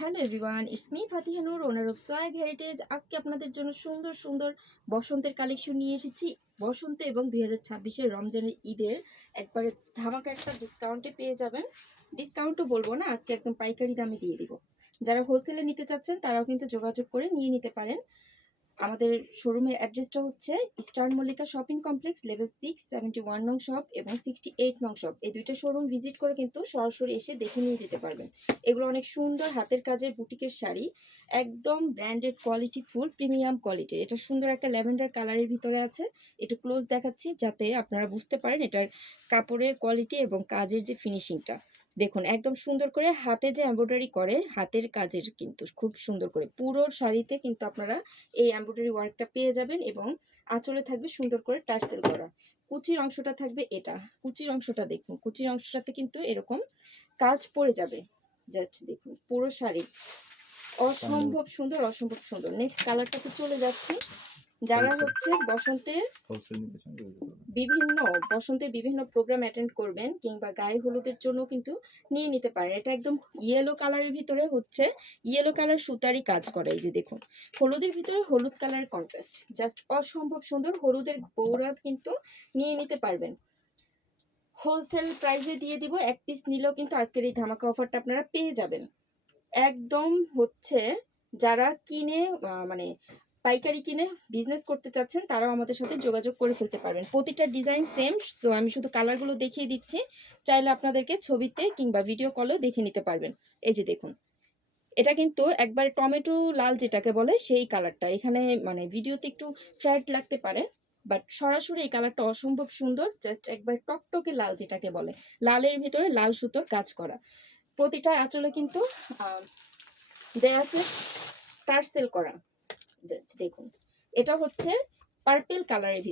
Hello everyone, it's me Fatiha Noor, owner of Swag Heritage. আজকে আপনাদের জন্য সুন্দর সুন্দর বসন্তের কালেকশন নিয়ে এসেছি। বসন্ত এবং 2026-এর রমজানের ঈদের একবারে ধামাকা একটা ডিসকাউন্টে পেয়ে যাবেন। ডিসকাউন্টও বলবো না, আজকে একদম পাইকারি দামে দিয়ে দিব। যারা হোলসেলে নিতে চাচ্ছেন তারাও কিন্তু যোগাযোগ করে নিয়ে নিতে পারেন। আমাদের শোরুমের অ্যাড্রেসটা হচ্ছে eastern Mallika shopping complex, level 671 নং শপ এবং 68 নং শপ। এই দুইটা শোরুম ভিজিট করে কিন্তু সরাসরি এসে দেখে নিয়ে যেতে পারবেন। এগুলো অনেক সুন্দর হাতের কাজের বুটিকের শাড়ি, একদম ব্র্যান্ডেড কোয়ালিটি, ফুল প্রিমিয়াম কোয়ালিটির। এটা সুন্দর একটা ল্যাভেন্ডার কালারের ভিতরে আছে। একটু ক্লোজ দেখাচ্ছি যাতে আপনারা বুঝতে পারেন এটার কাপড়ের কোয়ালিটি এবং কাজের যে ফিনিশিংটা। দেখুন একদম সুন্দর করে হাতে যে এমব্রয়ডারি করে, হাতের কাজের কিন্তু খুব সুন্দর করে পুরো শাড়িতে কিন্তু আপনারা এই এমব্রয়ডারি ওয়ার্কটা পেয়ে যাবেন এবং আঁচলে থাকবে সুন্দর করে টার্সেল করা। কুচির অংশটা থাকবে এটা, কুচির অংশটা দেখুন, কুচির অংশটাতে কিন্তু এরকম কাজ পড়ে যাবে। জাস্ট দেখুন পুরো শাড়ি অসম্ভব সুন্দর, অসম্ভব সুন্দর। নেক্সট কালারটাতে চলে যাচ্ছি। যারা হচ্ছে বসন্তের বিভিন্ন প্রোগ্রাম অ্যাটেন্ড করবেন কিংবা গায়ে হলুদের জন্য কিন্তু নিয়ে নিতে পারেন। এটা একদম ইয়েলো কালারের ভিতরে হচ্ছে ইয়েলো কালার সুতারি কাজ করে। এই যে দেখুন, হলুদের ভিতরে হলুদ কালারের কন্ট্রাস্ট, জাস্ট অসম্ভব সুন্দর। হলুদের বৌরা কিন্তু নিয়ে নিতে পারবেন। হোলসেল প্রাইসে দিয়ে দিব, এক পিস নিলেও কিন্তু আজকের এই ধামাকা অফারটা আপনারা পেয়ে যাবেন। একদম হচ্ছে যারা কিনে মানে পাইকারি কিনে বিজনেস করতে চাচ্ছেন তারাও আমাদের সাথে যোগাযোগ করে ফেলতে পারবেন। প্রতিটা ডিজাইন সেম, সো আমি শুধু কালারগুলো দেখিয়ে দিচ্ছি, চাইলে আপনাদেরকে ছবিতে কিংবা ভিডিও কলেও দেখে নিতে পারবেন। এই যে দেখুন, এটা কিন্তু একবার টমেটো লাল যেটাকে বলে সেই কালারটা। এখানে মানে ভিডিওতে একটু ফ্যাড লাগতে পারে, বাট সরাসরি এই কালারটা অসম্ভব সুন্দর। জাস্ট একবার টকটকে লাল যেটাকে বলে, লালের ভিতরে লাল সুতোর কাজ করা। প্রতিটা আঁচলে কিন্তু দেয়া আছে টার্সেল করা। জাস্ট দেখুন, এটা হচ্ছে পার্পেল কালারের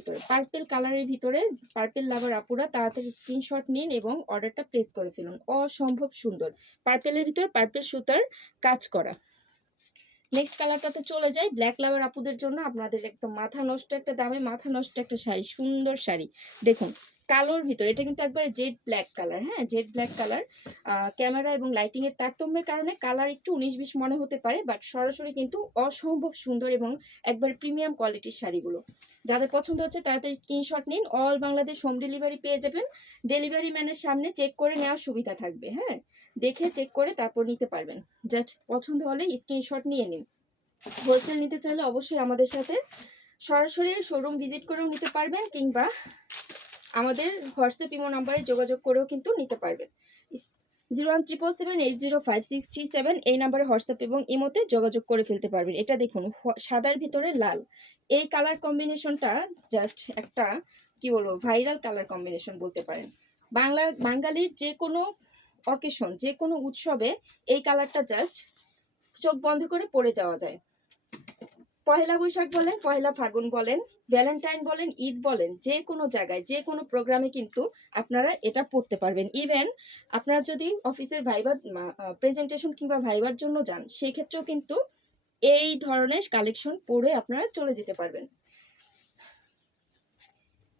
ভিতরে, পার্পেল লাভার আপুরা তাড়াতাড়ি স্ক্রিনশট নিন এবং অর্ডারটা প্লেস করে ফেলুন। অসম্ভব সুন্দর পার্পেলের ভিতরে পার্পেল সুতার কাজ করা। নেক্সট কালারটাতে চলে যাই। ব্ল্যাক লাভার আপুদের জন্য আপনাদের একদম মাথা নষ্ট একটা দামে মাথা নষ্ট একটা শাড়ি, সুন্দর শাড়ি। দেখুন কালোর ভিতরে, এটা কিন্তু একবারে জেড ব্ল্যাক কালার। হ্যাঁ, জেড ব্ল্যাক কালার। ক্যামেরা এবং লাইটিং এর তারতম্যের কারণে কালার একটু 19-20 মনে হতে পারে, বাট সরাসরি কিন্তু অসম্ভব সুন্দর এবং একবার প্রিমিয়াম কোয়ালিটির শাড়িগুলো। যাদের পছন্দ হচ্ছে তাড়াতাড়ি স্ক্রিনশট নিন। অল বাংলাদেশ হোম ডেলিভারি পেয়ে যাবেন। ডেলিভারি ম্যানের সামনে চেক করে নেওয়ার সুবিধা থাকবে। হ্যাঁ, দেখে চেক করে তারপর নিতে পারবেন। জাস্ট পছন্দ হলে স্ক্রিনশট নিয়ে নিন। হোলসেল নিতে চাইলে অবশ্যই আমাদের সাথে সরাসরি শোরুম ভিজিট করেও নিতে পারবেন কিংবা আমাদের হোয়াটসঅ্যাপ ইমো নাম্বারে যোগাযোগ করেও কিন্তু নিতে পারবেন। 01778056337 এই নাম্বারে হোয়াটসঅ্যাপ এবং ইমোতে যোগাযোগ করে ফেলতে পারবেন। এটা দেখুন সাদার ভিতরে লাল, এই কালার কম্বিনেশনটা জাস্ট একটা কি বলবো ভাইরাল কালার কম্বিনেশন বলতে পারেন। বাঙালির যে কোনো অকেশন, যে কোনো উৎসবে এই কালারটা জাস্ট চোখ বন্ধ করে পড়ে যাওয়া যায়। পহেলা বৈশাখ বলেন, পহেলা ফাগুন বলেন, ভ্যালেন্টাইন বলেন, ঈদ বলেন, যে কোনো জায়গায় যে কোনো প্রোগ্রামে কিন্তু আপনারা এটা পড়তে পারবেন। ইভেন আপনারা যদি অফিসের ভাইবা প্রেজেন্টেশন কিংবা ভাইবার জন্য যান, সেক্ষেত্রেও কিন্তু এই ধরনের কালেকশন পরে আপনারা চলে যেতে পারবেন।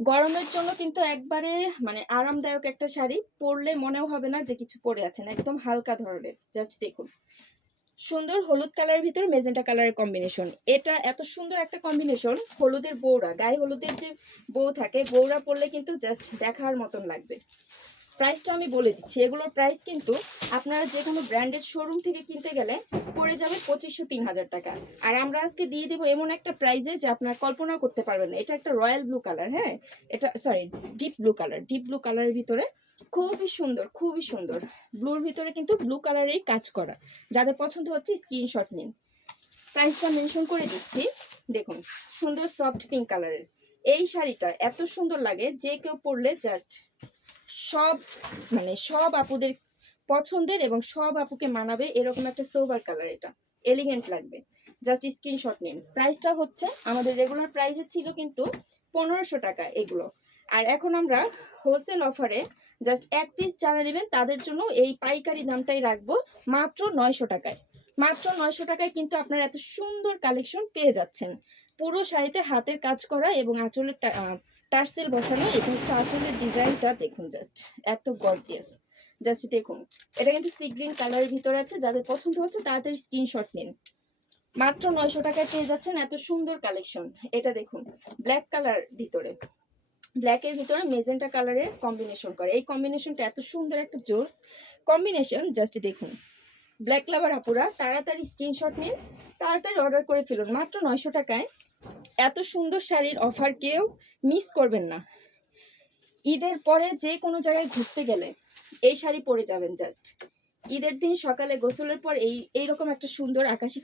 গরমের জন্য কিন্তু একবারে মানে আরামদায়ক একটা শাড়ি, পরলে মনেও হবে না যে কিছু পরে আছেন, একদম হালকা ধরনের। জাস্ট দেখুন সুন্দর হলুদ কালারের ভিতরে মেজেন্টা কালারের কম্বিনেশন। এটা এত সুন্দর একটা কম্বিনেশন। হলুদের বৌরা, গায়ে হলুদের যে বউ থাকে, বৌরা পরলে কিন্তু জাস্ট দেখার মতন লাগবে। প্রাইসটা আমি বলে দিচ্ছি, এগুলোর প্রাইস কিন্তু আপনারা যে কোনো ব্র্যান্ডেড শোরুম থেকে কিনতে গেলে পড়ে যাবে 2500-3000 টাকা। আর আমরা আজকে দিয়ে দেবো এমন একটা প্রাইজে যে আপনারা কল্পনা করতে পারবেন না। এটা একটা রয়্যাল ব্লু কালার, হ্যাঁ, এটা সরি ডিপ ব্লু কালারের ভিতরে খুবই সুন্দর, খুবই সুন্দর। ব্লুর ভিতরে কিন্তু ব্লু কালারের কাজ করা। যাদের পছন্দ হচ্ছে স্ক্রিনশট নিন। প্রাইসটা মেনশন করে দিচ্ছি। দেখুন সুন্দর সফট পিঙ্ক কালারের এই শাড়িটা এত সুন্দর লাগে, যে কেউ পরলে জাস্ট সব মানে সব আপুদের পছন্দের এবং সব আপুকে মানাবে এরকম একটা সোবার কালার। এটা এলিগেন্ট লাগবে। জাস্ট স্ক্রিনশট নিন। প্রাইসটা হচ্ছে আমাদের রেগুলার প্রাইসে ছিল কিন্তু 1500 টাকা এগুলো, আর এখন আমরা হোলসেল অফারে জাস্ট এক পিস যারা নেবেন তাদের জন্য এই পাইকারি দামটাই রাখবো মাত্র 900 টাকায়। মাত্র 900 টাকায় কিন্তু আপনারা এত সুন্দর কালেকশন পেয়ে যাচ্ছেন। পুরো শাড়িতে হাতের কাজ করা এবং আঁচলের টার্সেল বসানো। এটা হচ্ছে আঁচলের ডিজাইনটা, দেখুন জাস্ট এত গর্জিয়াস। জাস্ট দেখুন, এটা কিন্তু সি গ্রিন কালারের ভিতরে আছে। যাদের পছন্দ হচ্ছে তাড়াতাড়ি স্ক্রিনশট নিন। মাত্র 900 টাকায় পেয়ে যাচ্ছেন এত সুন্দর কালেকশন। এটা দেখুন, ব্ল্যাক কালার ভিতরে, ব্ল্যাকের ভিতরে মেজেন্টা কালারের কম্বিনেশন করে। এই কম্বিনেশনটা এত সুন্দর একটা জোস কম্বিনেশন, জাস্ট দেখুন। ব্ল্যাক লাভার আপুরা তাড়াতাড়ি স্ক্রিনশট নিন, তাড়াতাড়ি অর্ডার করে ফেলুন। মাত্র 900 টাকায় এত সুন্দর শাড়ির অফার কেউ মিস করবেন না। ঈদের পরে যে কোনো জায়গায় ঘুরতে গেলে এই শাড়ি পরে যাবেন। জাস্ট ঈদের দিন সকালে গোসলের পর এইরকম একটা সুন্দর আকাশি